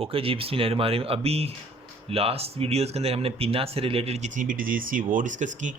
Okay जी, बिस्मिल्लाहिर्रहमानिर्रहीम। अभी last videos के अंदर हमने पीना से रिलेटेड जितनी भी डिजीज़ थी वो डिस्कस की।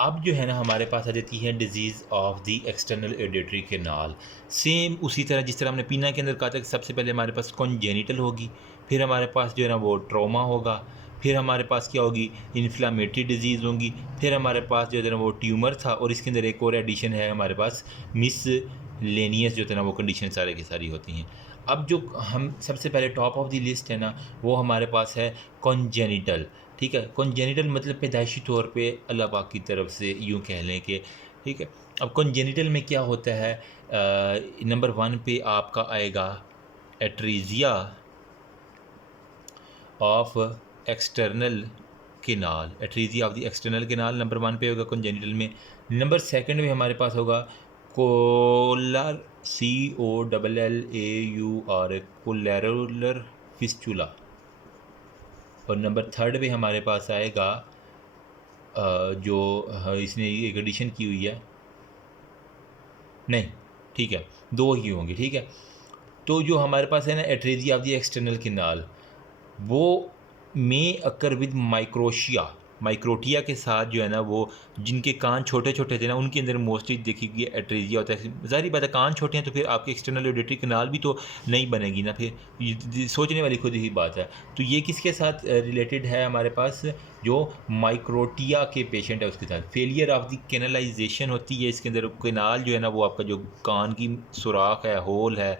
अब जो है ना हमारे पास आ जाती है disease of the external auditory canal. Same उसी तरह जिस तरह हमने पीना के अंदर कहा था कि सबसे पहले हमारे पास कॉन्जेनिटल होगी, फिर हमारे पास जो है ना वो ट्रॉमा होगा, फिर हमारे पास क्या होगी, इन्फ्लामेटरी डिजीज़ होंगी, फिर हमारे पास जो है ना वो ट्यूमर था, और इसके अंदर एक और एडिशन है हमारे पास मिसलेनियस जो है ना वो कंडीशन सारे की सारी होती हैं। अब जो हम सबसे पहले टॉप ऑफ द लिस्ट है ना वो हमारे पास है कॉन्जेनिटल। ठीक है, कॉन्जेनिटल मतलब पैदाइशी तौर पे अल्लाह पाक की तरफ से यूँ कह लें कि ठीक है। अब कॉन्जेनिटल में क्या होता है, नंबर वन पे आपका आएगा atresia of external canal. Atresia of the external canal number one पे होगा कॉन्जेनिटल में। नंबर सेकंड में हमारे पास होगा कोलर, COLLAUR, कोलेरुलर फिस्चुला। और नंबर थर्ड पे हमारे पास आएगा जो इसने एक एडिशन की हुई है, नहीं ठीक है, दो ही होंगे। ठीक है, तो जो हमारे पास है ना atresia of the external canal, वो मे अकर विद माइक्रोटिया के साथ जो है ना वो जिनके कान छोटे छोटे थे ना उनके अंदर मोस्टली देखी गई एट्रेजिया होता है। ज़ाहिर बात है कान छोटे हैं तो फिर आपके एक्सटर्नल एडिटरी कनाल भी तो नहीं बनेगी ना, फिर सोचने वाली खुद ही बात है। तो ये किसके साथ रिलेटेड है हमारे पास, जो माइक्रोटिया के पेशेंट है उसके साथ। फेलियर ऑफ द कैनलाइजेशन होती है इसके अंदर, कैनाल जो है ना वो आपका जो कान की सुराख है, होल है,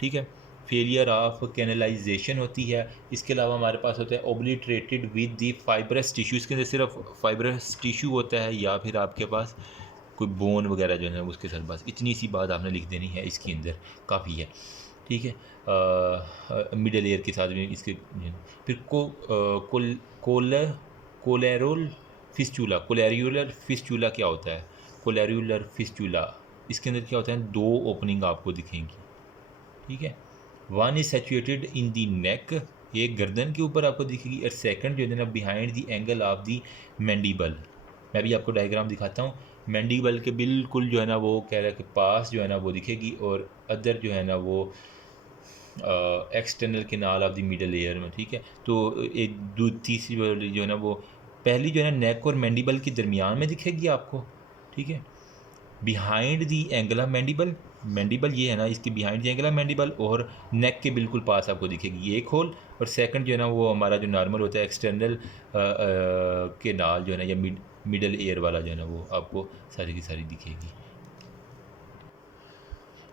ठीक है, फेलियर ऑफ कैनलाइजेशन होती है। इसके अलावा हमारे पास होता है ओब्लिटरेटेड विद द फाइब्रस टिश्यू, इसके अंदर सिर्फ फाइब्रस टिश्यू होता है या फिर आपके पास कोई बोन वगैरह जो है उसके साथ, बस इतनी सी बात आपने लिख देनी है, इसके अंदर काफ़ी है। ठीक है, मिडल ईयर के साथ भी इसके फिर कोलेरुल फिस्चूला। कोलेरुलर फिस्चूला क्या होता है, कोलेरुलर फिस्चूला इसके अंदर क्या होता है, दो ओपनिंग आपको दिखेंगी। ठीक है, वन इज सिचुएटेड इन दी नेक, एक गर्दन के ऊपर आपको दिखेगी, और सेकंड जो है ना behind the angle of the mandible. मैं भी आपको डायग्राम दिखाता हूँ। मैंडिबल के बिल्कुल जो है ना वो कह रहा है कि पास जो है ना वो दिखेगी, और अदर जो है ना वो external canal of the middle air में। ठीक है, तो एक तीसरी वाली जो है ना वो पहली जो है ना नेक और मैंडिबल के दरमियान में दिखेगी आपको। ठीक है, बिहाइंड दी एंगला मैंडिबल, मैंडिबल ये है ना इसके बिहाइंड दी एंगला मैंडिबल, और नेक के बिल्कुल पास आपको दिखेगी एक होल। और सेकंड जो है ना वो हमारा जो नॉर्मल होता है एक्सटर्नल के नाल जो है ना या मिडल एयर वाला जो है ना वो आपको सारी की सारी दिखेगी।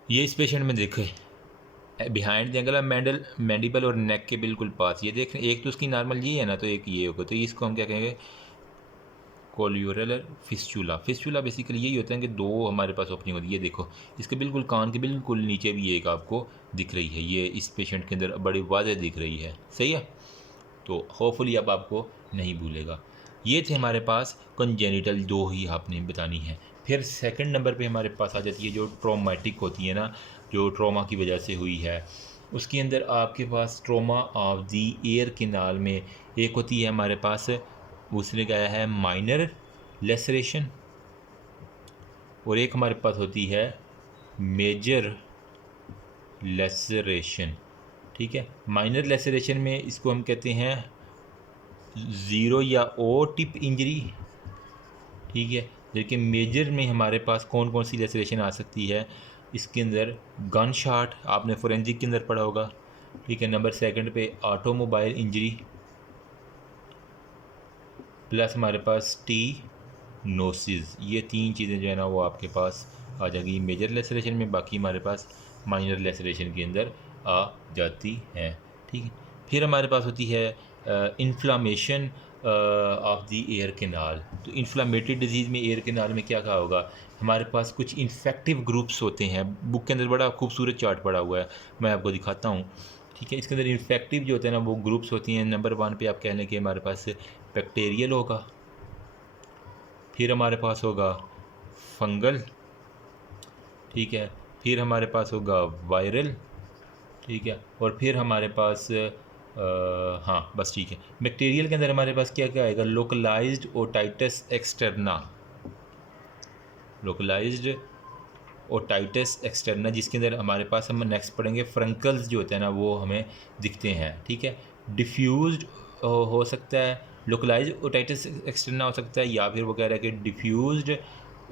ये इस पेशेंट में देखे बिहाइंड द एंगल मैंडिबल और नेक के बिल्कुल पास, ये देख एक तो उसकी नॉर्मल ये है ना, तो एक ये होगा, तो इसको हम क्या कहेंगे, कोल्यूरल फिस्चूला। फिस्चूला बेसिकली यही होता है कि दो हमारे पास ओपनिंग होती है। ये देखो इसके बिल्कुल कान के बिल्कुल नीचे भी एक आपको दिख रही है, ये इस पेशेंट के अंदर बड़ी वाज़ेह दिख रही है। सही है, तो होपफुली अब आपको नहीं भूलेगा। ये थे हमारे पास कंजेनिटल, दो ही आपने बतानी है। फिर सेकंड नंबर पे हमारे पास आ जाती है जो ट्रॉमेटिक होती है ना, जो ट्रॉमा की वजह से हुई है। उसके अंदर आपके पास trauma of the ear canal में एक होती है हमारे पास, उसने गया है माइनर लेसरेशन, और एक हमारे पास होती है मेजर लेसरेशन। ठीक है, माइनर लेसरेशन में इसको हम कहते हैं ज़ीरो या ओ टिप इंजरी। ठीक है, लेकिन मेजर में हमारे पास कौन कौन सी लेसरेशन आ सकती है, इसके अंदर गन शॉट आपने फोरेंसिक के अंदर पढ़ा होगा। ठीक है, नंबर सेकंड पे ऑटोमोबाइल इंजरी, प्लस हमारे पास टी नोसिस। ये तीन चीज़ें जो है ना वो आपके पास आ जाएगी मेजर लेसरेशन में, बाकी हमारे पास माइनर लेसरेशन के अंदर आ जाती हैं। ठीक है, फिर हमारे पास होती है inflammation of the air canal. तो इन्फ्लामेटरी डिजीज़ में एयर केनाल में क्या कहा होगा, हमारे पास कुछ इन्फेक्टिव ग्रुप्स होते हैं। बुक के अंदर बड़ा खूबसूरत चार्ट पड़ा हुआ है, मैं आपको दिखाता हूँ। ठीक है, इसके अंदर इन्फेक्टिव जो होते हैं ना वो ग्रुप्स होती हैं। नंबर वन पे आप कह लें कि हमारे पास बैक्टीरियल होगा, फिर हमारे पास होगा फंगल, ठीक है, फिर हमारे पास होगा वायरल, ठीक है, और फिर हमारे पास हाँ बस ठीक है। बैक्टीरियल के अंदर हमारे पास क्या क्या आएगा, localised otitis externa, localised otitis externa, जिसके अंदर हमारे पास हम नेक्स्ट पढ़ेंगे फ्रंकल्स जो होते हैं ना वो हमें दिखते हैं, ठीक है। डिफ्यूज्ड हो सकता है, लोकलाइज ओटाइटिस एक्सटर्ना हो सकता है, या फिर वो कह रहा है कि डिफ्यूज्ड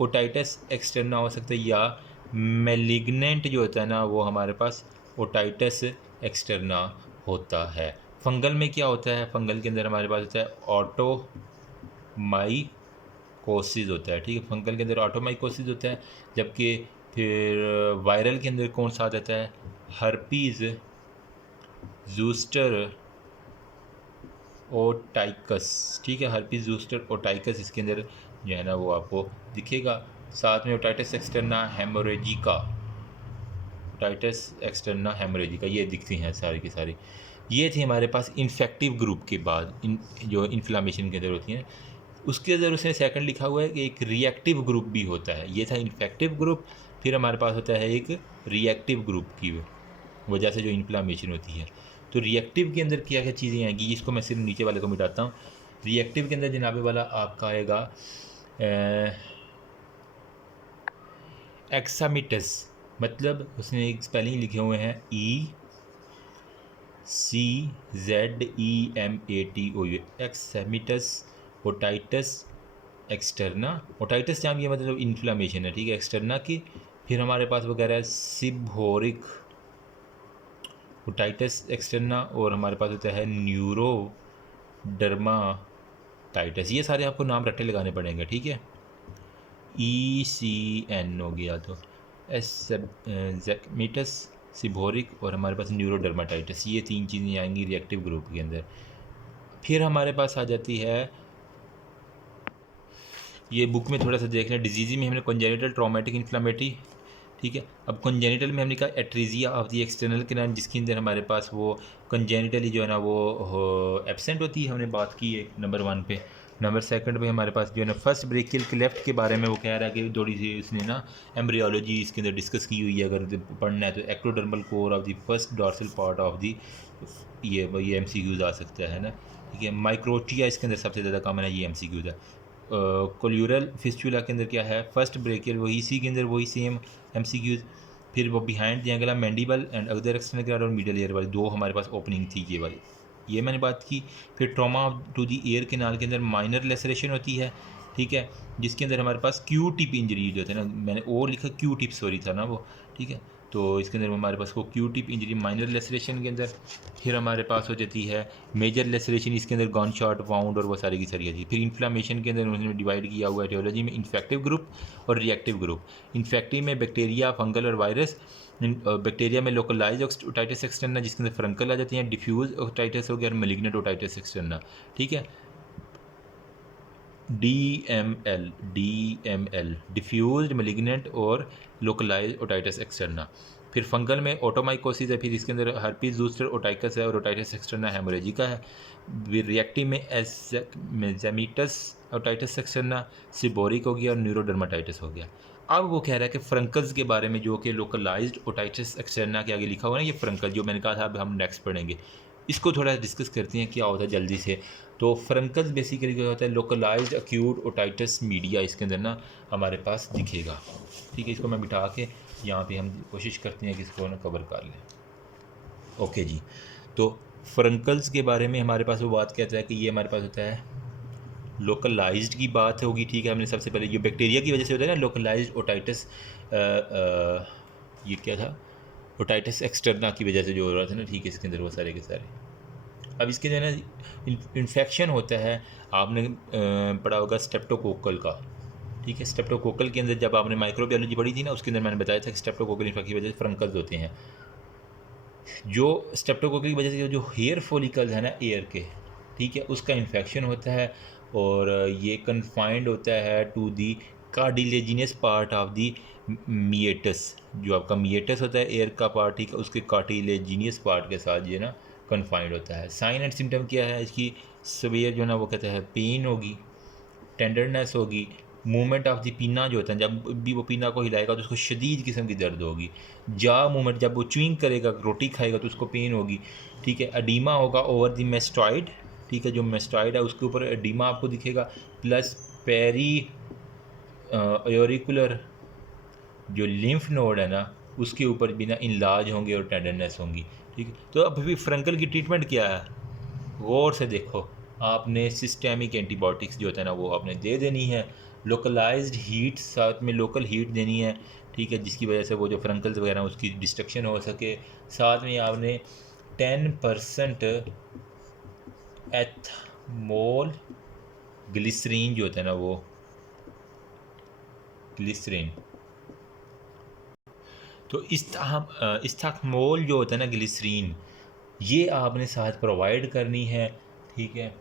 ओटाइटिस एक्सटर्ना हो सकता है, या मेलिग्नेंट जो होता है ना वो हमारे पास ओटाइटिस एक्सटर्ना होता है। फंगल में क्या होता है, फंगल के अंदर हमारे पास होता है ऑटोमाइकोसिस होता है, ठीक है। फंगल के अंदर ऑटोमाइकोसिस होता है, जबकि फिर वायरल के अंदर कौन सा आ जाता है, हर्पीज़ ज़ूस्टर ओटाइकस, ठीक है। हर्पीज़ ज़ूस्टर ओटाइकस इसके अंदर जो है ना वो आपको दिखेगा। साथ में ओटाइटिस एक्सटर्ना हेमोरेजिका, ओटाइटिस एक्सटर्ना हेमोरेजिका, ये दिखती हैं सारी की सारी। ये थी हमारे पास इन्फेक्टिव ग्रुप के बाद जो इन्फ्लामेशन के अंदर होती हैं। उसके अंदर उसने सेकंड लिखा हुआ है कि एक रिएक्टिव ग्रुप भी होता है। ये था इन्फेक्टिव ग्रुप, फिर हमारे पास होता है एक रिएक्टिव ग्रुप की वजह से जो इन्फ्लामेशन होती है। तो रिएक्टिव के अंदर क्या क्या चीज़ें आएंगी, इसको मैं सिर्फ नीचे वाले को मिटाता हूँ। रिएक्टिव के अंदर जनाबे वाला आपका आएगा एक्सामिटस, मतलब उसने एक स्पेलिंग लिखे हुए हैं ECZEMATO, एक्सामिटस ओटाइटस एक्सटर्ना। ओटाइटस जहाँ ये मतलब इन्फ्लामेशन है, ठीक है, एक्सटर्ना की। फिर हमारे पास वगैरह है सिबोरिक ओटाइटस एक्सटर्ना, और हमारे पास होता है न्यूरोडर्माटाइटिस। ये सारे आपको नाम रट्टे लगाने पड़ेंगे, ठीक है। ECN हो गया, तो एसेमिटस, सिबोरिक और हमारे पास न्यूरोडर्माटाइटिस, ये 3 चीज़ें आएंगी रिएक्टिव ग्रुप के अंदर। फिर हमारे पास आ जाती है, ये बुक में थोड़ा सा देख लें, डिजीज़ में हमने कंजेनिटल ट्रॉमेटिक इन्फ्लामेटरी, ठीक है। अब कंजेनिटल में हमने कहा एट्रीजिया ऑफ द एक्सटर्नल कैनाल, जिसके अंदर हमारे पास वो कंजेनिटली जो है ना वो एब्सेंट होती है, हमने बात की है नंबर 1 पे। नंबर 2 पे हमारे पास जो है ना फर्स्ट ब्रेकियल क्लेफ्ट के बारे में वो कह रहा है कि थोड़ी सी इसने ना एम्ब्रियोलॉजी इसके अंदर डिस्कस की हुई है। अगर पढ़ना है तो ectodermal core of the first dorsal part of the, ये MCQs आ सकता है ना, ठीक है। माइक्रोटिया इसके अंदर सबसे ज़्यादा कॉमन है, ये MCQs है। कोल्यूरल फिस्टुला के अंदर क्या है, फर्स्ट ब्रेकियल, वही इसी के अंदर वही सेम MCQs। फिर वो behind the angle mandible and other external grad और मिडल ईयर वाली 2 हमारे पास ओपनिंग थी, ये वाली, ये मैंने बात की। फिर trauma to the ear canal के अंदर माइनर लेसरेशन होती है, ठीक है, जिसके अंदर हमारे पास क्यू टिप इंजरी जो होता है ना, मैंने और लिखा क्यू टिप सॉरी था ना वो, ठीक है। तो इसके अंदर हमारे पास को Q tip injury minor laceration के अंदर। फिर हमारे पास हो जाती है मेजर लेसरेशन, इसके अंदर गन शॉट वाउंड और वो सारी की सारी थी। फिर इन्फ्लामेशन के अंदर उन्होंने डिवाइड किया हुआ है टियोलॉजी में इन्फेक्टिव ग्रुप और रिएक्टिव ग्रुप। इन्फेक्टिव में बैक्टीरिया, फंगल और वायरस। बैक्टीरिया में लोकलाइज ओटाइटिस एक्सटर्ना, जिसके अंदर फ्रंकल आ जाती हैं, डिफ्यूज ओटाइटिस हो गया और मेलिग्नेंट ओटाइटिस एक्सटर्ना, ठीक है। DML डिफ्यूज्ड मेलिग्नेंट और लोकलाइज ओटाइटिस एक्सटर्ना। फिर फंगल में ओटोमाइकोसिस है, फिर इसके अंदर हर्पीज ज़ूस्टर ओटाइकस है और ओटाइटिस एक्सटर्ना हेमोरेजिका है। रिएक्टिव में एसेमिटस ओटाइटिस एक्सटर्ना, सिबोरिक हो गया और न्यूरोडर्माटाइटिस हो गया। अब वो कह रहा है कि फ्रंकल्स के बारे में, जो कि लोकलाइज्ड ओटाइटिस एक्सटर्ना के आगे लिखा हुआ है ना, ये फ्रंकल जो मैंने कहा था अब हम नेक्स्ट पढ़ेंगे, इसको थोड़ा डिस्कस करते हैं क्या होता है जल्दी से। तो फ्रंकल्स बेसिकली क्या होता है, लोकलाइज्ड अक्यूट ओटाइटिस मीडिया इसके अंदर ना हमारे पास दिखेगा, ठीक है। इसको मैं बिठा के यहाँ पे हम कोशिश करते हैं कि इसको ना कवर कर लें। ओके जी, तो फ्रंकल्स के बारे में हमारे पास वो बात कहता है कि ये हमारे पास होता है लोकलाइज्ड की बात होगी, ठीक है। हमने सबसे पहले ये बैक्टीरिया की वजह से होता है ना लोकलाइज्ड ओटाइटिस, ये क्या था, ओटाइटिस एक्सटर्ना की वजह से जो हो रहा था ना, ठीक है, इसके अंदर वो सारे के सारे। अब इसके जो है ना इन्फेक्शन होता है, आपने पढ़ा होगा स्ट्रेप्टोकोकल का, ठीक है। स्ट्रेप्टोकोकल के अंदर जब आपने माइक्रोबायोलॉजी पढ़ी थी ना, उसके अंदर मैंने बताया था कि स्ट्रेप्टोकोकल इन्फेक्शन की वजह से फ्रंकल्स होते हैं। जो स्ट्रेप्टोकोकल की वजह से जो हेयर फॉलिकल्स है ना एयर के, ठीक है, उसका इन्फेक्शन होता है और ये कन्फाइंड होता है to the cartilaginous part of the meatus. जो आपका मिएटस होता है एयर का पार्ट, ठीक है, उसके कार्टिलेजिनियस पार्ट के साथ ये ना कन्फाइंड होता है। साइन एंड सिम्टम क्या है इसकी, सवेयर जो है ना वो कहता है पेन होगी, टेंडरनेस होगी, मूवमेंट ऑफ द पीना जो होता है, जब भी वो पीना को हिलाएगा तो उसको शदीद किस्म की दर्द होगी। जा मूवमेंट, जब वो च्युइंग करेगा, रोटी खाएगा तो उसको पेन होगी, ठीक है। एडीमा होगा ओवर द मेस्टॉइड, ठीक है, जो मेस्टॉइड है उसके ऊपर एडीमा आपको दिखेगा, प्लस पेरी एरिकुलर जो लिम्फ नोड है ना उसके ऊपर भी ना इनलाज होंगे और टेंडरनेस होंगी, ठीक है। तो अब भी फ्रंकल की ट्रीटमेंट क्या है, गौर से देखो। आपने सिस्टेमिक एंटीबायोटिक्स जो होता है ना वो आपने दे देनी है, लोकलाइज्ड हीट, साथ में लोकल हीट देनी है, ठीक है, जिसकी वजह से वो जो फ्रंकल्स वगैरह उसकी डिस्ट्रक्शन हो सके। साथ में आपने 10% एथमोल ग्लिसरीन जो होता है ना वो ग्लिसरीन, तो इस्थाकमोल जो होता है ना ग्लिसरीन, ये आपने साथ प्रोवाइड करनी है, ठीक है।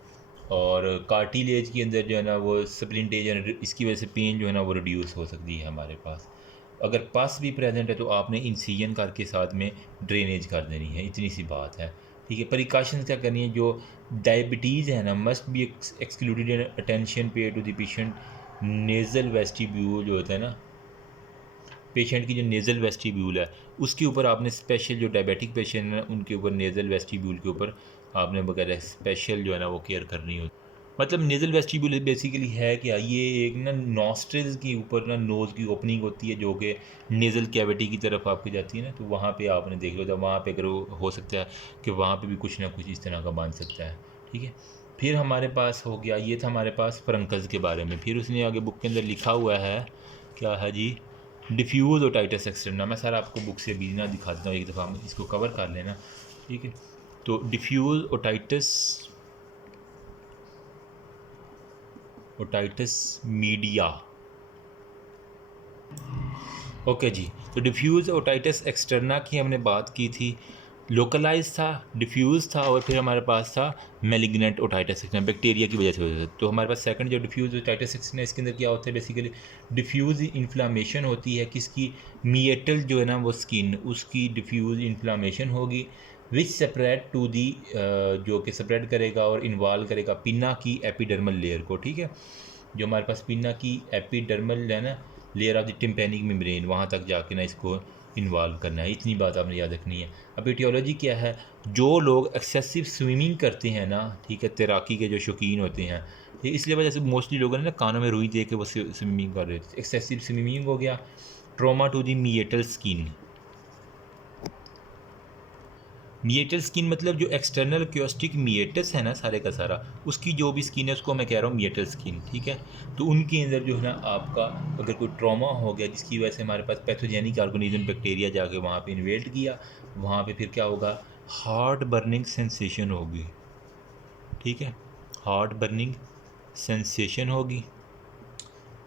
और कार्टिलेज के अंदर जो है ना वो स्प्लिंटेज, इसकी वजह से पेन जो है ना वो रिड्यूस हो सकती है हमारे पास। अगर पस भी प्रेजेंट है तो आपने इंसिजन करके साथ में ड्रेनेज कर देनी है, इतनी सी बात है, ठीक है। प्रिकॉशंस क्या करनी है, जो डायबिटीज़ है ना must be excluded, attention pay to the patient nasal vestibule जो होता है ना, पेशेंट की जो नेज़ल वेस्टिब्यूल है उसके ऊपर आपने स्पेशल, जो डायबिटिक पेशेंट है उनके ऊपर नेज़ल वेस्टिब्यूल के ऊपर आपने वगैरह स्पेशल जो है ना वो केयर करनी होती। मतलब नेज़ल वेस्टिब्यूल बेसिकली है क्या, ये एक ना नॉस्ट्रिल्स के ऊपर ना नोज़ की ओपनिंग होती है जो कि नेज़ल कैविटी की तरफ आपकी जाती है ना, तो वहाँ पे आपने देख लो, जब वहाँ पे अगर हो सकता है कि वहाँ पे भी कुछ ना कुछ इस तरह का बन सकता है, ठीक है। फिर हमारे पास हो गया, ये था हमारे पास फ्रंकल्स के बारे में। फिर उसने आगे बुक के अंदर लिखा हुआ है, क्या है जी, डिफ्यूज़ ओटाइटिस एक्सटर्ना। मैं सर आपको बुक से भी ना दिखा देता हूँ, एक दफ़ा हम इसको कवर कर लेना, ठीक है। तो डिफ्यूज़ ओटाइटिस मीडिया, ओके जी। तो डिफ्यूज़ ओटाइटिस एक्सटर्ना की हमने बात की थी, लोकलाइज था, डिफ्यूज़ था, और फिर हमारे पास था मेलिग्नेंट ओटाइटिस एक्सटर्ना, बैक्टीरिया की वजह से होता है। तो हमारे पास सेकंड जो डिफ्यूज़ ओटाइटिस एक्सटर्ना, इसके अंदर क्या होता है, बेसिकली डिफ्यूज़ इन्फ्लामेशन होती है किसकी, मिएटल जो है ना वो स्किन, उसकी डिफ्यूज़ इन्फ्लामेशन होगी, विच सेपरेट टू दी, जो कि सेपरेट करेगा और इन्वॉल्व करेगा पिन्ना की एपिडर्मल लेयर को, ठीक है। जो हमारे पास पिन्ना की एपिडर्मल है ना layer of the tympanic membrane, वहाँ तक जाके ना इसको इन्वॉल्व करना है, इतनी बात आपने याद रखनी है। अब एटियोलॉजी क्या है, जो लोग एक्सेसिव स्विमिंग करते हैं ना, ठीक है, तैराकी के जो शौकीन होते हैं, ये इसलिए वजह से मोस्टली लोगों ने ना कानों में रुई दे के वो स्विमिंग कर रहे थे, एक्सेसिव स्विमिंग हो गया। Trauma to the meatal skin, meatal skin मतलब जो एक्सटर्नल क्योस्टिक मिएटस है ना सारे का सारा, उसकी जो भी स्किन है उसको मैं कह रहा हूँ मिएटल स्किन, ठीक है। तो उनके अंदर जो है ना आपका अगर कोई ट्रॉमा हो गया जिसकी वजह से हमारे पास पैथोजेनिक ऑर्गेनिज्म बैक्टीरिया जाके वहाँ पे इन्वेल्ट किया, वहाँ पे फिर क्या होगा, हार्ट बर्निंग सेंसेशन होगी, ठीक है, हार्ट बर्निंग सेंसेशन होगी,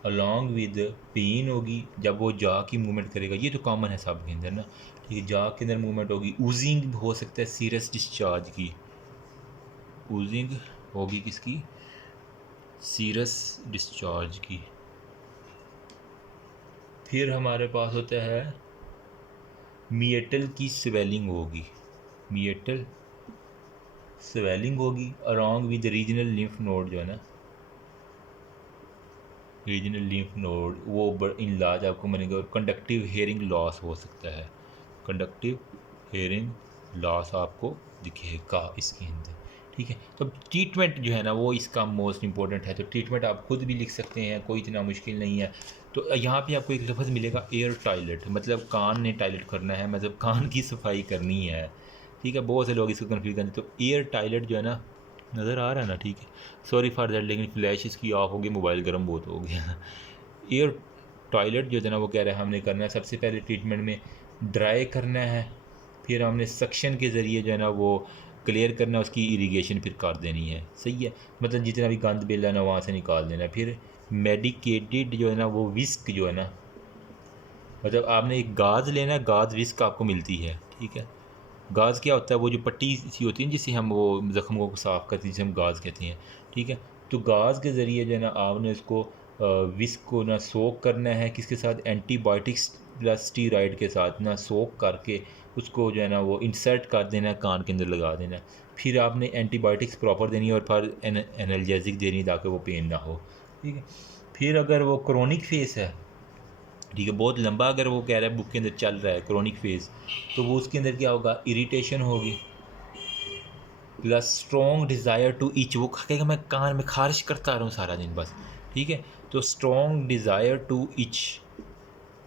अलॉन्ग विद पेन होगी जब वो जा की मूवमेंट करेगा, ये तो कॉमन है सब के अंदर ना, ठीक है। जा के अंदर मूवमेंट होगी, ऊजिंग हो सकता है सीरस डिस्चार्ज की, ऊजिंग होगी किसकी, सीरस डिस्चार्ज की। फिर हमारे पास होता है मिएटल की स्वेलिंग होगी, मिएटल स्वेलिंग होगी along with regional lymph node जो है ना, रीजनल लिम्फ नोड वो इन लार्ज आपको बनेगा, और कंडक्टिव हेयरिंग लॉस हो सकता है, कंडक्टिव हेयरिंग लॉस आपको दिखेगा इसके अंदर, ठीक है। तो ट्रीटमेंट जो है ना वो इसका मोस्ट इंपॉर्टेंट है, तो ट्रीटमेंट आप खुद भी लिख सकते हैं, कोई इतना मुश्किल नहीं है। तो यहाँ पे आपको एक लफ्ज़ मिलेगा एयर टॉयलेट, मतलब कान ने टॉयलेट करना है, मतलब कान की सफाई करनी है, ठीक है। बहुत से लोग इसको कन्फ्यूज करते हैं। तो एयर टॉयलेट जो है ना, नज़र आ रहा है ना, ठीक है, सॉरी फॉर दैट, लेकिन फ्लैश इसकी ऑफ हो गई, मोबाइल गर्म बहुत हो गया। एयर टॉयलेट जो है ना वो कह रहा है हमने करना है, सबसे पहले ट्रीटमेंट में ड्राई करना है, फिर हमने सक्शन के ज़रिए जो है ना वो क्लियर करना है, उसकी इरिगेशन फिर कर देनी है, सही है, मतलब जितना भी गंद बिल है ना वहाँ से निकाल देना है। फिर मेडिकेटेड जो है ना वो विस्क जो है ना, मतलब आपने एक गाज लेना है, गाज विस्क आपको मिलती है, ठीक है। गाज क्या होता है, वो जो पट्टी सी होती है जिससे हम वो ज़ख्मों को साफ़ करते हैं, जिसे हम गाज कहते हैं, ठीक है। तो गाज के ज़रिए जो है ना आपने उसको विस्क को ना सोक करना है, किसके साथ, एंटीबायोटिक्स प्लस स्टीरॉइड के साथ ना सोक करके उसको जो है ना वो इंसर्ट कर देना है, कान के अंदर लगा देना है। फिर आपने एंटीबायोटिक्स प्रॉपर देनी है और फिर एनाल्जेसिक देनी है ताकि वो पेन ना हो, ठीक है। फिर अगर वो क्रोनिक फेस है, ठीक है, बहुत लंबा अगर वो कह रहा है बुक के अंदर चल रहा है क्रोनिक फेज़, तो वो उसके अंदर क्या होगा, इरिटेशन होगी plus strong desire to itch, वो कहेगा मैं कान में खारिश करता आ रहा हूँ सारा दिन बस, ठीक है। तो स्ट्रॉन्ग डिज़ायर टू ईच,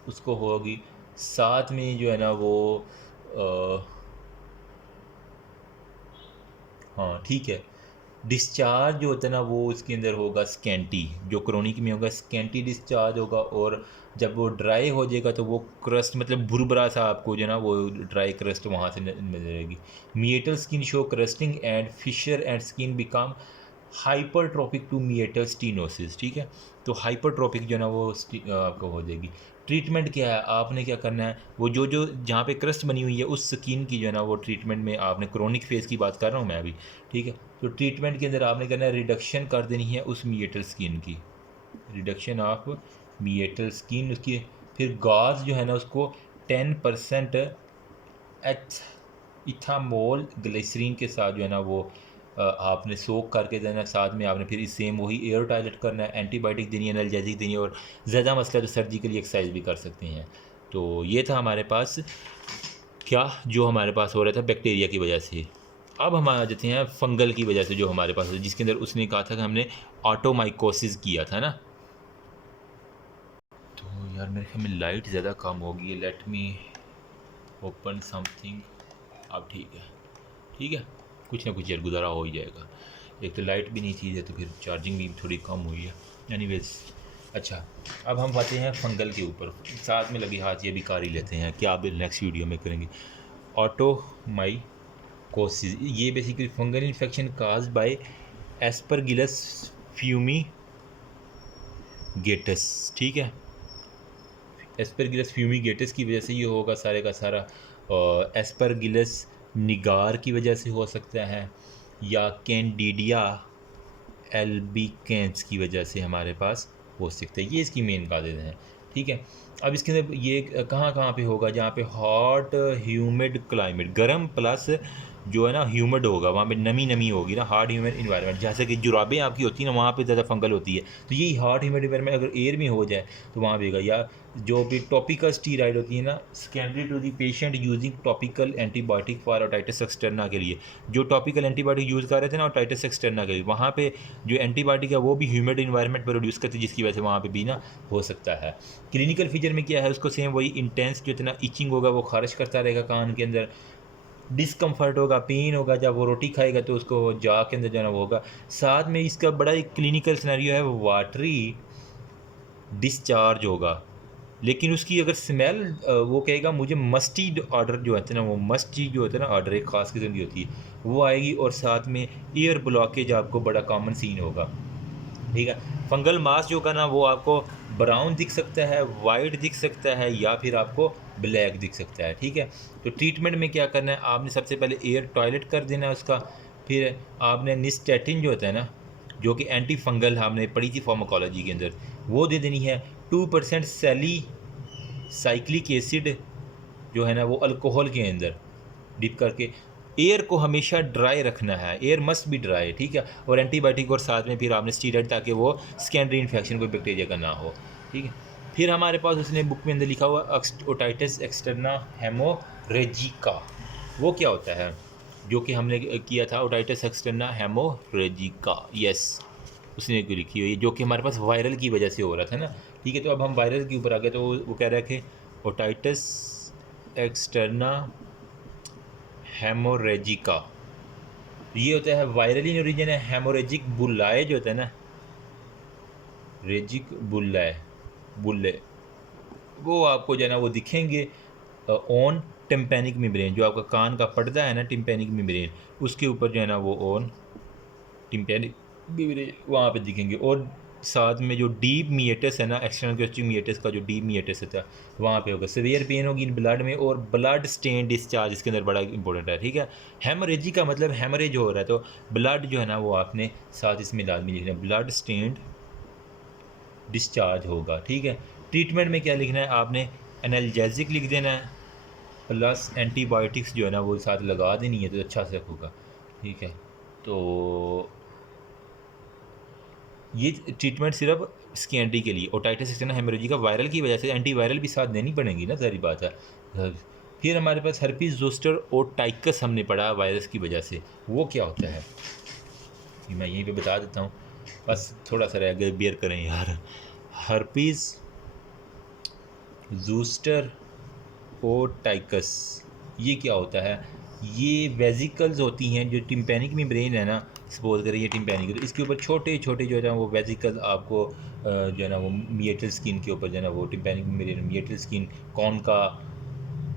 उसको होगी। साथ में जो है ना वो हाँ ठीक है, डिस्चार्ज जो होता है ना वो इसके अंदर होगा स्कैंटी, जो क्रोनिक में होगा स्कैंटी डिस्चार्ज होगा। और जब वो ड्राई हो जाएगा तो वो क्रस्ट मतलब भुरभुरा सा आपको जो है ना वो ड्राई क्रस्ट वहाँ से मिलेगी। Meatal skin show crusting and fissure and skin become hypertrophic to meatal stenosis. ठीक है, तो हाइपरट्रोपिक जो है ना वो आपको हो जाएगी। ट्रीटमेंट क्या है, आपने क्या करना है, वो जो जो जहाँ पे क्रस्ट बनी हुई है उस स्किन की जो है ना वो ट्रीटमेंट में आपने, क्रोनिक फेज की बात कर रहा हूँ मैं अभी, ठीक है। तो ट्रीटमेंट के अंदर आपने करना है रिडक्शन कर देनी है उस मिएटल स्किन की, रिडक्शन ऑफ मिएटल स्किन उसकी। फिर गॉज जो है ना उसको 10% एथ इथामोल ग्लिसरीन के साथ जो है ना वो आपने सोक करके देना। साथ में आपने फिर सेम वही एयर टॉयलेट करना है, एंटीबायोटिक देनी है, एनाल्जेसिक देनी है, और ज़्यादा मसला तो सर्जिकल एक्सरसाइज भी कर सकते हैं। तो ये था हमारे पास क्या जो हमारे पास हो रहा था बैक्टीरिया की वजह से। अब हम आ जाते हैं फंगल की वजह से जो हमारे पास, जिसके अंदर उसने कहा था कि हमने ऑटोमाइकोसिस किया था ना। तो यार मेरे ख्याल में लाइट ज़्यादा कम होगी, लेट मी ओपन समथिंग। अब ठीक है, ठीक है, कुछ ना कुछ यार गुजारा हो ही जाएगा। एक तो लाइट भी नहीं थी है तो फिर चार्जिंग भी थोड़ी कम हुई है। एनीवेज, अच्छा अब हम आते हैं फंगल के ऊपर, साथ में लगे हाथ ये भी कार ही लेते हैं, क्या अब नेक्स्ट वीडियो में करेंगे। ऑटोमाइकोसिस ये basically fungal infection cause by aspergillus fumigatus. ठीक है, एस्परगिलस फ्यूमीगेटस की वजह से ये होगा सारे का सारा। एस्परगिलस निगार की वजह से हो सकता है, या कैंडिडिया एल्बिकेंस की वजह से हमारे पास हो सकता है। ये इसकी मेन काजेज हैं। ठीक है, अब इसके अंदर ये कहाँ कहाँ पे होगा, जहाँ पे हॉट ह्यूमिड क्लाइमेट, गर्म प्लस जो है ना ह्यूमिड होगा, वहाँ पे नमी नमी होगी ना, हार्ड ह्यूमिड इन्वायरमेंट, जैसे कि जुराबें आपकी होती है ना वहाँ पे ज़्यादा फंगल होती है। तो यही हार्ड ह्यूमिड इन्वायरमेंट अगर एयर में हो जाए तो वहाँ पे होगा। या जो भी टॉपिकल स्टीराइड होती है ना, secondary to the patient using topical antibiotic for otitis externa के लिए, जो टॉपिकल एंटीबायोटिक यूज़ कर रहे थे ना ओटाइटिस एक्सटर्ना के लिए, वहाँ पे जो एंटीबायोटिक है वो भी ह्यूमिड इन्वायरमेंट पर प्रोड्यूस करती है, जिसकी वजह से वहाँ पे भी ना हो सकता है। क्लिनिकल फीचर में क्या है, उसको सेम वही इंटेंस जो इतना इचिंग होगा वो खारिश करता रहेगा कान के अंदर, डिस्कम्फर्ट होगा, पेन होगा, जब वो रोटी खाएगा तो उसको जा के अंदर जाना वो होगा। साथ में इसका बड़ा एक क्लिनिकल सिनेरियो है, वो वाटरी डिस्चार्ज होगा। लेकिन उसकी अगर स्मेल वो कहेगा मुझे मस्टी ऑर्डर जो होता है ना, वो मस्टी जो होता है ना ऑर्डर एक ख़ास किस्म की होती है वो आएगी, और साथ में ईयर ब्लॉकेज आपको बड़ा कॉमन सीन होगा। ठीक है, फंगल मास जो का ना वो आपको ब्राउन दिख सकता है, वाइट दिख सकता है, या फिर आपको ब्लैक दिख सकता है। ठीक है, तो ट्रीटमेंट में क्या करना है, आपने सबसे पहले एयर टॉयलेट कर देना है उसका। फिर आपने निस्टेटिन जो होता है ना, जो कि एंटी फंगल हमने पढ़ी थी फार्माकोलॉजी के अंदर, वो दे देनी है। 2% सैली साइक्लिक एसिड जो है ना वो अल्कोहल के अंदर डिप करके। एयर को हमेशा ड्राई रखना है, एयर मस्ट बी ड्राई। ठीक है, और एंटीबायोटिक और साथ में फिर आपने स्टीरॉइड, ताकि वो सेकेंडरी इन्फेक्शन कोई बैक्टीरिया का ना हो। ठीक है, फिर हमारे पास उसने बुक में अंदर लिखा हुआ ओटाइटिस एक्सटर्ना हेमोरेजिका, वो क्या होता है जो कि हमने किया था, ओटाइटिस एक्सटर्ना हेमोरेजिका, यस उसने लिखी हुई है, जो कि हमारे पास वायरल की वजह से हो रहा था ना। ठीक है, तो अब हम वायरल के ऊपर आ गए, तो वो कह रहा है कि ओटाइटिस एक्सटर्ना हेमोरेजिका ये होता है वायरल इन ओरिजिन है। हेमोरेजिक बुल्लाए जो होता है ना, रेजिक बुल्लाए बुल्ले, वो आपको जो है ना वो दिखेंगे ऑन टिम्पैनिक मेम्ब्रेन, जो आपका कान का पर्दा है ना टिम्पैनिक मेम्ब्रेन, उसके ऊपर जो है ना वो ऑन टिम्पैनिक मेम्ब्रेन वहाँ पे दिखेंगे। और साथ में जो डीप मिएटस है ना, एक्सटर्नल क्वेस्टिंग मिएटस का जो डीप मिएटस होता है वहाँ पे होगा। सीवियर पेन होगी इन ब्लड में, और ब्लड स्टेन डिस्चार्ज इसके अंदर बड़ा इंपॉर्टेंट है। ठीक है, हेमरेजी का मतलब हेमरेज हो रहा है तो ब्लड जो है ना वो आपने साथ इसमें लाजमी लिखना है, ब्लड स्टेन्ड डिस्चार्ज होगा। ठीक है, ट्रीटमेंट में क्या लिखना है आपने, एनाल्जेसिक लिख देना है, प्लस एंटीबायोटिक्स जो है ना वो साथ लगा देनी है तो अच्छा से होगा। ठीक है, तो ये ट्रीटमेंट सिर्फ स्कैंडी के लिए, ओटाइटिस एक्सटर्ना हेमोरेजिक का वायरल की वजह से एंटीवायरल भी साथ देनी पड़ेगी ना, सारी बात है। फिर हमारे पास हर्पीज जोस्टर ओटाइकस हमने पढ़ा वायरस की वजह से, वो क्या होता है ये मैं यहीं पे बता देता हूँ, बस थोड़ा सा रह गया, बेयर करें यार। Herpes zoster oticus. ये क्या होता है? ये वेजिकल्स होती हैं जो टिम्पैनिक मेम्ब्रेन है ना, सपोज करें ये टिम्पैनिक, तो इसके ऊपर छोटे छोटे जो है ना वो वेजिकल्स आपको जो है ना वो मिएटल स्किन के ऊपर जो है ना वो टिम्पैनिक मेम्ब्रेन, मिएटल स्किन, कौन का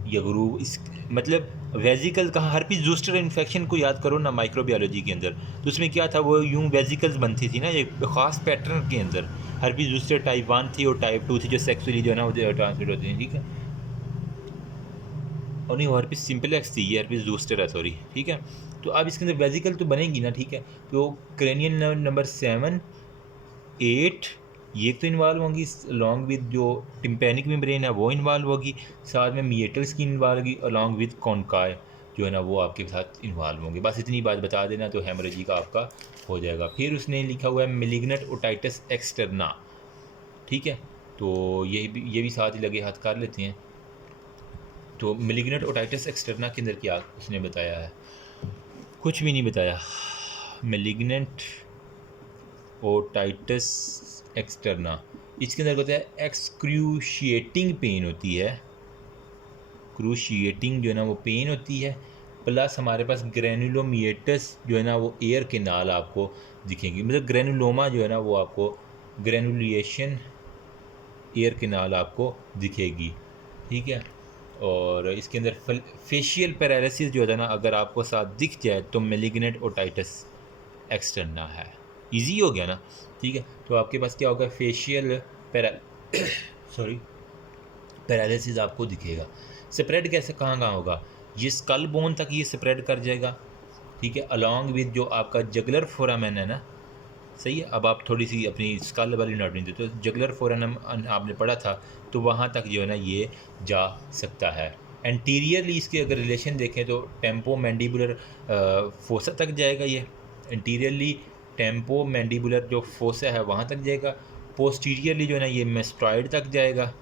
या ग्रूव, इस मतलब वेजिकल कहाँ, हर्पीस जूस्टर इन्फेक्शन को याद करो ना माइक्रोबायोलॉजी के अंदर, तो उसमें क्या था, वो यूं वेजिकल्स बनती थी ना एक ख़ास पैटर्न के अंदर। हर्पीस जूस्टर टाइप 1 थी और टाइप 2 थी जो सेक्सुअली जो है ना वो ट्रांसमिट होती थी, ठीक है। और नहीं, हर्पीस सिंपलेक्स थी, ये हर्पीस जूस्टर है, सॉरी, ठीक है। तो अब इसके अंदर वेजिकल तो बनेगी ना, ठीक है। तो क्रेनियल नर्व नंबर 7, 8 ये तो इन्वॉल्व होंगी, अलॉन्ग विद जो टिम्पैनिक मेम्ब्रेन है वो इन्वॉल्व होगी, साथ में मिएटल स्किन इन्वॉल्व होगी, अलॉन्ग विद कॉन्काय जो है ना वो आपके साथ इन्वॉल्व होंगे। बस इतनी बात बता देना तो हेमरेजी का आपका हो जाएगा। फिर उसने लिखा हुआ है मेलिग्नेंट ओटाइटिस एक्सटर्ना, ठीक है। तो ये भी साथ ही लगे हाथ कर लेते हैं। तो मेलिग्नेंट ओटाइटिस एक्सटर्ना के अंदर क्या उसने बताया है? कुछ भी नहीं बताया। मेलिग्नेंट ओटाइटिस एक्सटर्ना, इसके अंदर होता है एक्सक्रूशिएटिंग पेन होती है, क्रूशिएटिंग जो है ना वो पेन होती है, प्लस हमारे पास ग्रेनुलोमिएटस जो है ना वो एयर केनाल आपको दिखेंगी, मतलब ग्रेनुलोमा जो है ना वो आपको ग्रेनुलिएशन एयर केनाल आपको दिखेगी, ठीक है। और इसके अंदर फेशियल पैरालिसिस जो है ना अगर आपको साथ दिख जाए तो मेलिग्नेंट ओटाइटिस एक्सटर्ना है। इजी हो गया ना, ठीक है। तो आपके पास क्या होगा, फेशियल सॉरी पैरालिसिस आपको दिखेगा। स्प्रेड कैसे कहाँ कहाँ होगा, ये स्कल बोन तक ये स्प्रेड कर जाएगा, ठीक है, अलॉन्ग विद जो आपका जगलर फोरामेन है ना, सही है। अब आप थोड़ी सी अपनी स्कल वाली नॉट नहीं देते, तो जगलर फोरामेन आपने पढ़ा था, तो वहाँ तक जो है ना ये जा सकता है। एंटीरियरली इसके अगर रिलेशन देखें तो टेम्पो मैंडिबुलर फोसा तक जाएगा ये, एंटीरियरली टेम्पो मैंडिबुलर जो फोसा है वहाँ तक जाएगा, पोस्टीरियरली जो है ना ये मेस्ट्रॉइड तक जाएगा,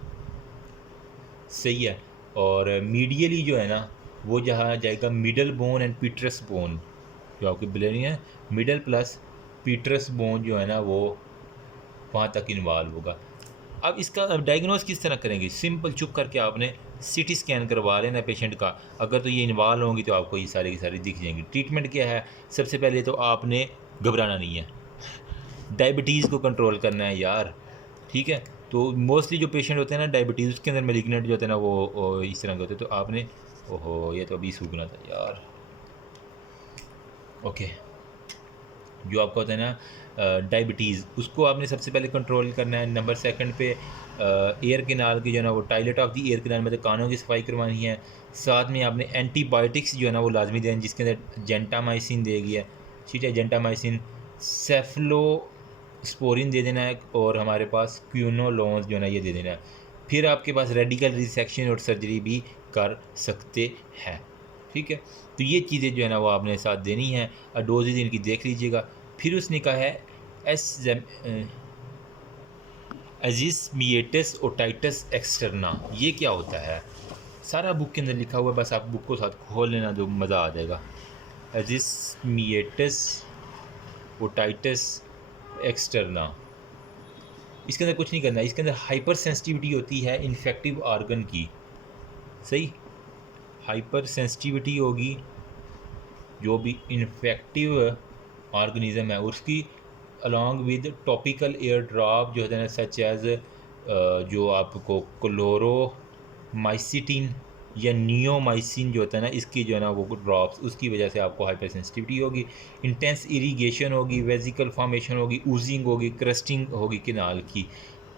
सही है। और मीडियली जो है ना वो जहाँ जाएगा मिडल बोन एंड पीट्रस बोन, जो आपकी बिलेनी है मिडल प्लस पीट्रस बोन जो है ना वो वहाँ तक इन्वॉल्व होगा। अब इसका डायग्नोस किस तरह करेंगे, सिंपल चुप करके आपने सीटी स्कैन करवा लेना पेशेंट का, अगर तो ये इन्वॉल्व होंगी तो आपको ये सारी की सारी दिख जाएंगी। ट्रीटमेंट क्या है, सबसे पहले तो आपने घबराना नहीं है, डायबिटीज़ को कंट्रोल करना है यार, ठीक है। तो मोस्टली जो पेशेंट होते हैं ना डायबिटीज़, उसके अंदर मेलिग्नेंट जो होते हैं ना वो इस तरह के होते हैं, तो आपने, ओहो ये तो अभी सूखना था यार, ओके, जो आपका होता है ना डायबिटीज़, उसको आपने सबसे पहले कंट्रोल करना है। नंबर सेकंड पे एयर केनाल की जो है ना वो toilet of the air canal, मतलब कानों की सफाई करवानी है। साथ में आपने एंटीबायोटिक्स जो है ना वो लाजमी दें, जिसके अंदर जेंटामाइसिन दे गया, ठीक है, जेंटामाइसिन, सेफ्लोस्पोरिन दे देना है, और हमारे पास क्यूनोलोन्स जो है ना ये दे देना है। फिर आपके पास रेडिकल रिसेक्शन और सर्जरी भी कर सकते हैं, ठीक है। तो ये चीज़ें जो है ना वो आपने साथ देनी है, और डोजेज इनकी देख लीजिएगा। फिर उसने कहा है एजिस्मिएटिस ओटाइटिस एक्सटर्ना, ये क्या होता है, सारा बुक के अंदर लिखा हुआ है, बस आप बुक को साथ खोल लेना जो मज़ा आ जाएगा। एजिस्मिएटिस ओटाइटिस एक्सटर्ना, इसके अंदर कुछ नहीं करना, इसके अंदर हाइपर सेंसिटिविटी होती है इन्फेक्टिव ऑर्गन की, सही, हाइपर सेंसिटिविटी होगी जो भी इन्फेक्टिव ऑर्गेनिज्म है उसकी, along with topical ear drop जो है ना सच एज जो आपको क्लोरोमाइसिटिन या नियोमाइसिन जो होता है ना इसकी जो है ना वो ड्रॉप्स, उसकी वजह से आपको हाइपर सेंसिटिविटी होगी। इंटेंस इरीगेशन होगी, वेजिकल फॉर्मेशन होगी, ऊजिंग होगी, क्रस्टिंग होगी किनाल की।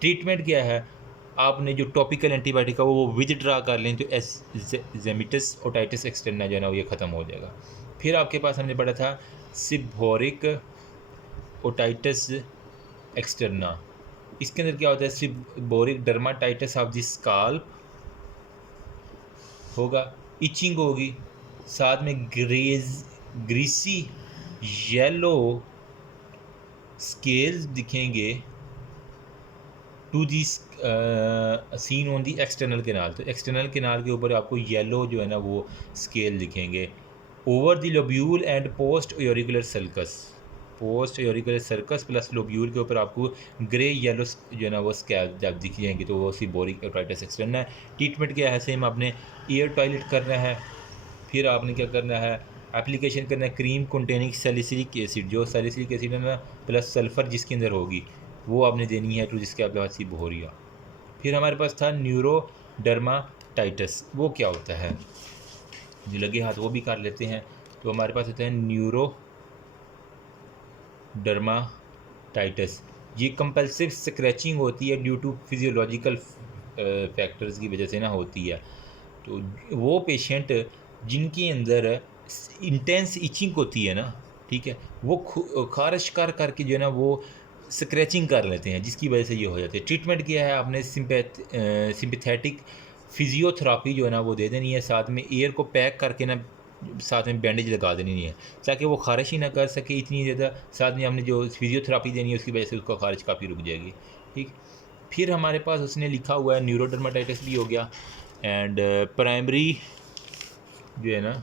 ट्रीटमेंट क्या है, आपने जो टॉपिकल एंटीबायोटिक है वो विदड्रा कर लें तो एजेमिटिस ओटाइटिस एक्सटर्ना जो है ना ये ख़त्म हो जाएगा। फिर आपके पास हमने पढ़ा था सिबोरिक ओटाइटिस एक्सटर्ना, इसके अंदर क्या होता है, seborrhoeic dermatitis of the scalp होगा, इचिंग होगी, साथ में ग्रीसी येलो स्केल्स दिखेंगे to the seen on the external canal, तो एक्सटर्नल केनाल के ऊपर आपको येलो जो है ना वो स्केल दिखेंगे। Over the lobule and post auricular sulcus, post auricular sulcus plus lobule के ऊपर आपको ग्रे येलो जो है ना वो स्कैब जब दिख जाएंगे तो वो सीबोरिक ओटाइटिस एक्सटर्ना है। ट्रीटमेंट क्या है, सेम आपने ईयर टॉयलेट करना है, फिर आपने क्या करना है, एप्लीकेशन करना है क्रीम कंटेनिंग सैलिसिलिक एसिड, जो सैलिसिलिक एसिड है ना प्लस सल्फ़र जिसके अंदर होगी वो आपने देनी है टू जिसके आपके पास सीबोरिया। फिर हमारे पास था न्यूरोडर्माटाइटिस, वो क्या होता है जो लगे हाथ वो भी कर लेते हैं। तो हमारे पास होता है न्यूरोडर्माटाइटिस, ये कंपल्सिव स्क्रैचिंग होती है ड्यू टू फिजियोलॉजिकल फैक्टर्स की वजह से ना होती है। तो वो पेशेंट जिनके अंदर इंटेंस इचिंग होती है ना, ठीक है, वो खारिश करके जो है ना वो स्क्रैचिंग कर लेते हैं जिसकी वजह से ये हो जाती है। ट्रीटमेंट किया है आपने सिंपैथेटिक फिजियोथेरापी जो है ना वो दे देनी है, साथ में एयर को पैक करके ना साथ में बैंडेज लगा देनी है ताकि वो खारिश ही ना कर सके इतनी ज़्यादा। साथ में हमने जो फिजियोथेरापी देनी है उसकी वजह से उसका खारिश काफ़ी रुक जाएगी। ठीक, फिर हमारे पास उसने लिखा हुआ है न्यूरोडर्माटाइटिस भी हो गया एंड प्राइमरी जो है ना,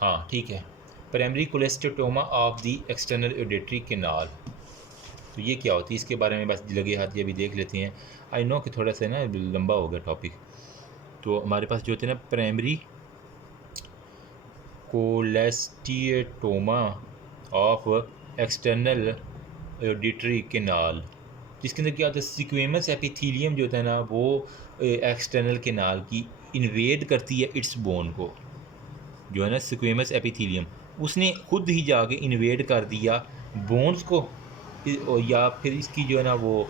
हाँ ठीक है, primary cholesteatoma of the external auditory canal. तो ये क्या होती है इसके बारे में बस लगे हाथ ये भी देख लेते हैं। आई नो कि थोड़ा सा ना लंबा हो गया टॉपिक। तो हमारे पास जो होते हैं ना primary cholesteatoma of external auditory canal, जिसके अंदर क्या होता है सिक्वेमस एपिथीलियम जो होता है ना वो एक्सटर्नल कैनाल की इन्वेड करती है इट्स बोन को, जो है ना सिक्वेमस एपिथीलियम उसने खुद ही जाके इन्वेड कर दिया बोन्स को, या फिर इसकी जो है ना वो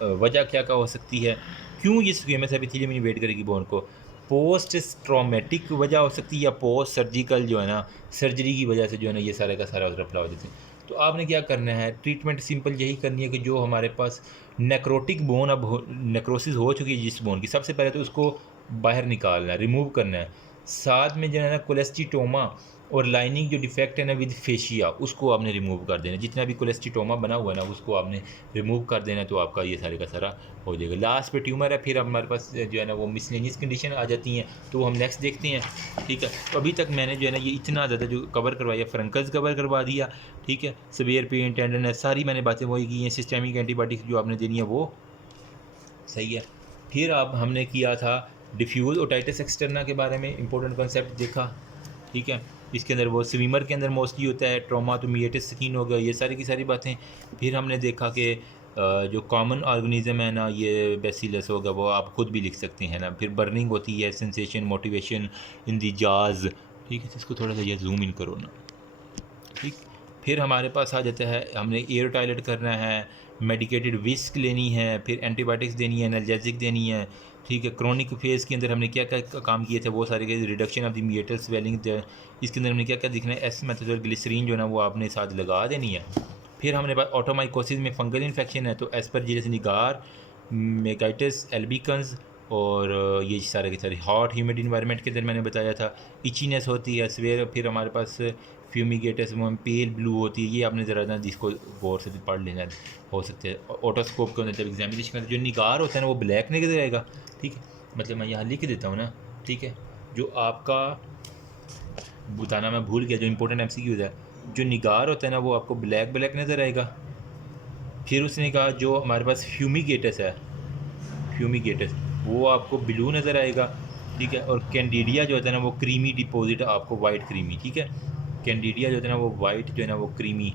वजह क्या क्या हो सकती है, क्यों ये स्क्वेमस एपिथेलियम इन्वेड करेगी बोन को। पोस्ट ट्रॉमेटिक वजह हो सकती है या पोस्ट सर्जिकल जो है ना सर्जरी की वजह से जो है ना ये सारे का सारा रफड़ा हो जाते हैं। तो आपने क्या करना है, ट्रीटमेंट सिंपल यही करनी है कि जो हमारे पास नेक्रोटिक बोन अब नेक्रोसिस हो चुकी है जिस बोन की, सबसे पहले तो उसको बाहर निकालना है, रिमूव करना है। साथ में जो है ना कोलेस्टिटोमा और लाइनिंग जो डिफेक्ट है ना विद फेशिया उसको आपने रिमूव कर देना, जितना भी कोलेस्टिटोमा बना हुआ है ना उसको आपने रिमूव कर देना, तो आपका ये सारे का सारा हो जाएगा। लास्ट पे ट्यूमर है, फिर हमारे पास जो है ना वो मिसलेनियस कंडीशन आ जाती हैं, तो हम नेक्स्ट देखते हैं। ठीक है, तो अभी तक मैंने जो है ना ये इतना ज़्यादा जो कवर करवाया, फ्रंकल्स कवर करवा दिया, ठीक है, सीवियर पेन टेंडरनेस सारी मैंने बातें वही की हैं, सिस्टेमिक एंटीबायोटिक्स जो आपने देनी है वो सही है। फिर आप हमने किया था डिफ्यूज ओटाइटिस एक्सटर्ना के बारे में इंपॉर्टेंट कॉन्सेप्ट देखा, ठीक है, इसके अंदर वो स्विमर के अंदर मोस्टली होता है, ट्रोमा तो मिएटिस स्किन हो गया, ये सारी की सारी बातें। फिर हमने देखा कि जो कॉमन ऑर्गेनिज्म है ना ये बेसिलस होगा वो आप खुद भी लिख सकते हैं ना। फिर बर्निंग होती है, सेंसेशन, मोटिवेशन इन दी जाज, ठीक है, इसको थोड़ा सा ये जूम इन करो ना, ठीक। फिर हमारे पास आ जाता है हमने एयर टॉयलेट करना है, मेडिकेटेड विस्क लेनी है, फिर एंटीबायोटिक्स देनी है, एनाल्जेसिक देनी है, ठीक है। क्रोनिक फेज़ के अंदर हमने क्या क्या काम किए थे वो सारे के, रिडक्शन ऑफ द मिएटल स्वेलिंग, इसके अंदर हमने क्या क्या दिखना है, एस मेथोजोल ग्लिसरीन जो है ना वो आपने साथ लगा देनी है। फिर हमने पास ऑटोमाइकोसिस में फंगल इन्फेक्शन है तो एस्परजिलस निगार, मेगाइटिस एल्बिकन्स, और ये सारे के सारे हॉट ह्यूमिड इन्वायरमेंट के अंदर मैंने बताया था इचीनेस होती है सवेर। फिर हमारे पास फ्यूमिगेटस पेल ब्लू होती है, ये आपने ज़रा ना जिसको गौर से पढ़ लेना हो सकते हैं। ऑटोस्कोप के अंदर जब एग्जामिनेशन के अंदर जो निगार होता है ना वो ब्लैक नहीं रहेगा, ठीक है, मतलब मैं यहाँ लिख देता हूँ ना, ठीक है, जो आपका बताना मैं भूल गया, जो इंपॉर्टेंट MCQ है, जो निगार होता है ना वो आपको ब्लैक ब्लैक नज़र आएगा। फिर उसने कहा जो हमारे पास फ्यूमिगेटस है, फ्यूमिगेटस वो आपको ब्लू नज़र आएगा, ठीक है। और कैंडिडिया जो होता है ना वो क्रीमी डिपॉजिट आपको वाइट क्रीमी, ठीक है, कैंडिडिया जो होता है ना वो वाइट जो है ना वो क्रीमी,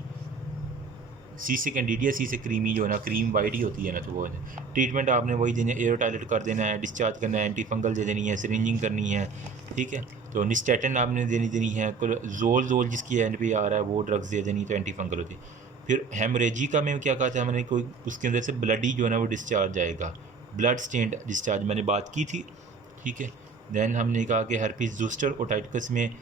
सी से कैंडिडिया, सी से क्रीमी जो है ना क्रीम वाइट ही होती है ना, तो वो ट्रीटमेंट आपने वही देना है, एयर टॉयलेट कर देना है, डिस्चार्ज करना है, एंटी फंगल दे देनी है, सिरिंजिंग करनी है, ठीक है। तो निस्टेटिन आपने देनी है, जोल जिसकी एंड पे आ रहा है वो ड्रग्स दे देनी, तो एंटी फंगल होती है। फिर हेमरेजी का में क्या कहा था मैंने, कोई उसके अंदर से ब्लडी जो है ना वो डिस्चार्ज आएगा, ब्लड स्टेन्ड डिस्चार्ज मैंने बात की थी, ठीक है। दैन हमने कहा कि हर्पीस ज़ुस्टर ओटाइटिस में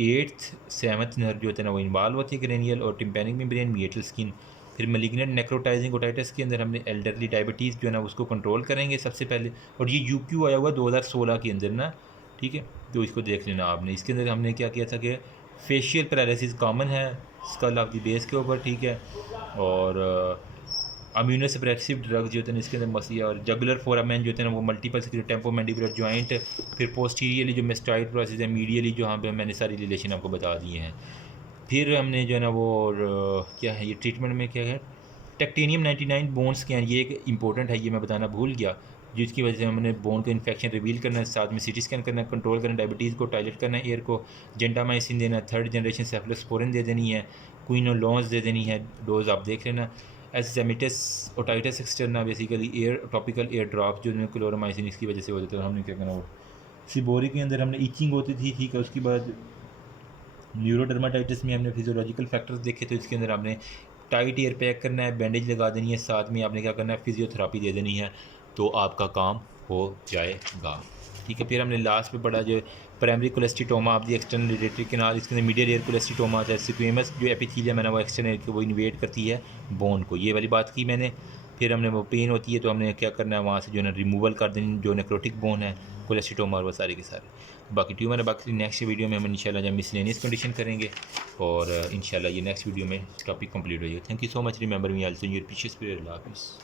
8th 7th नर्व जो होता है ना वो इन्वॉल्व होती है, क्रेनियल और टिम्पैनिक मेम्ब्रेन, मिएटल स्किन। फिर मलिग्नेंट नेक्रोटाइजिंग ओटाइटिस के अंदर हमने एल्डरली डायबिटीज़ जो है ना उसको कंट्रोल करेंगे सबसे पहले, और ये UQ आया हुआ 2016 के अंदर ना, ठीक है, तो इसको देख लेना आपने। इसके अंदर हमने क्या किया था कि फेशियल पैरालिसिस कॉमन है स्कल ऑफ द बेस के ऊपर, ठीक है, और इम्यूनोसप्रेसिव ड्रग्स जो होते हैं इसके अंदर मसिया, और जगुलर फोरामेन जो होते हैं ना वो मल्टीपल स्क्लेरोसिस, टेम्पोमैंडिबुलर जॉइंट। फिर पोस्टीरियरली जो मेस्टाइड प्रोसेस है, मीडियली जो यहाँ पे मैंने सारी रिलेशन आपको बता दिए हैं। फिर हमने जो है ना वो क्या है ये ट्रीटमेंट में क्या है, टेक्टेनियम 99 बोन स्कैन, ये एक इंपॉर्टेंट है, ये मैं बताना भूल गया, जिसकी वजह से हमने बोन को इन्फेक्शन रिवील करना है, साथ में सीटी स्कैन करना है, कंट्रोल करना है डायबिटीज़ को, टायलेट करना है, एयर को, जेंटामाइसिन देना है, 3rd जनरेशन सेफलोस्पोरिन दे देनी है, क्विनोलोन्स दे देनी है, डोज आप देख लेना। Eczematous otitis externa basically ear topical ear drop जो क्लोरोमाइसिन इसकी वजह से हो जाता है, हमने क्या करना वो सिबोरी के अंदर हमने ईचिंग होती थी, ठीक है। उसके बाद न्यूरोडर्माटाइटिस में हमने फिजियोलॉजिकल फैक्टर्स देखे, तो इसके अंदर आपने टाइट एयर पैक करना है, बैंडेज लगा देनी है, साथ में आपने क्या करना है फिजियोथेरापी दे देनी है, तो आपका काम हो जाएगा, ठीक है। फिर हमने लास्ट पे पढ़ा जो primary cholesteatoma of the external auditory canal, इसके अंदर मीडियल एयर कोलेस्टिटोमा आता है, सिक्वेमस जो एपिथेलियम है ना वो एक्सटर्नल एयर को वो इन्वेट करती है बोन को, ये वाली बात की मैंने। फिर हमने वो पेन होती है तो हमने क्या करना है वहाँ से जो है ना रिमूवल कर देनी जो नेक्रोटिक बोन है, कोलेस्टिटोमा और वो सारे के सारे बाकी ट्यूमर है। बाकी नेक्स्ट वीडियो में हम इंशाल्लाह जब मिसलेनियस कंडीशन करेंगे और इंशाल्लाह ये नेक्स्ट वीडियो में टॉपिक कंप्लीट हो जाएगा। Thank you so much, remember me also your precious period. अल्लाह हाफिज़।